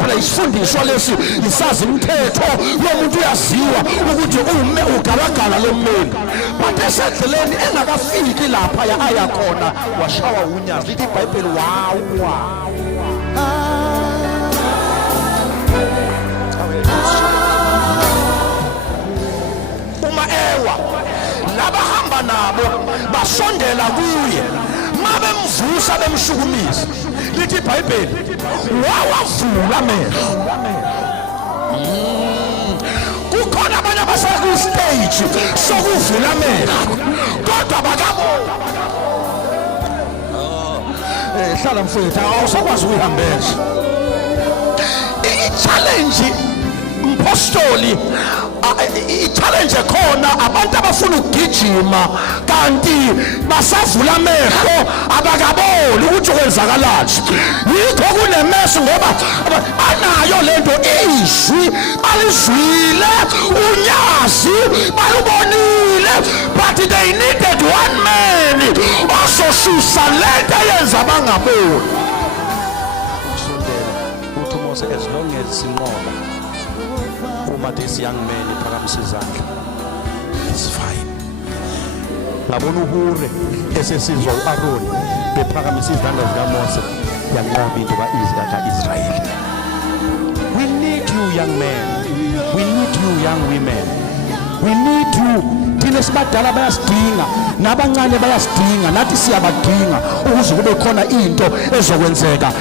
phela isifundiswa lesi isazi imithetho yomuntu uyaziwa ukuthi ugabagala lommeli but esendleleni engakafiki lapha aya khona washawa unyazi lithi iBhayibheli wawa. Uma ewa labahamba nabo basondela kuye mabemvusa bemshukumisa lithi iBhayibheli wawavula amehlo. Kukhona abanye abaseku stage sokuvula amehlo kodwa bakabona. Hlala mfowethu awusakwazi ukuyihambeza i-challenge mpostoli. I-challenge khona abantu abafuna ukugijima kanti basavula amehlo abakaboni ukuthi kwenzakalani. Yikho kunemeso ngoba anayo lento izwi alizwile unyazi balubonile but they needed one man ozosusa lento eyenza bangaboni. Usondela uthi Mose as long as sinqoba uma this young man iphakamisa izandla it's fine. Ngabona uHure esesizwa uAaron bephakamisa izandla zikaMose yanqoba into kaIsrael. We need you young men, we need you young women, we need you. Thina sibadala bayasidinga nabancane bayasidinga nathi siyabadinga ukuze kube khona into ezokwenzeka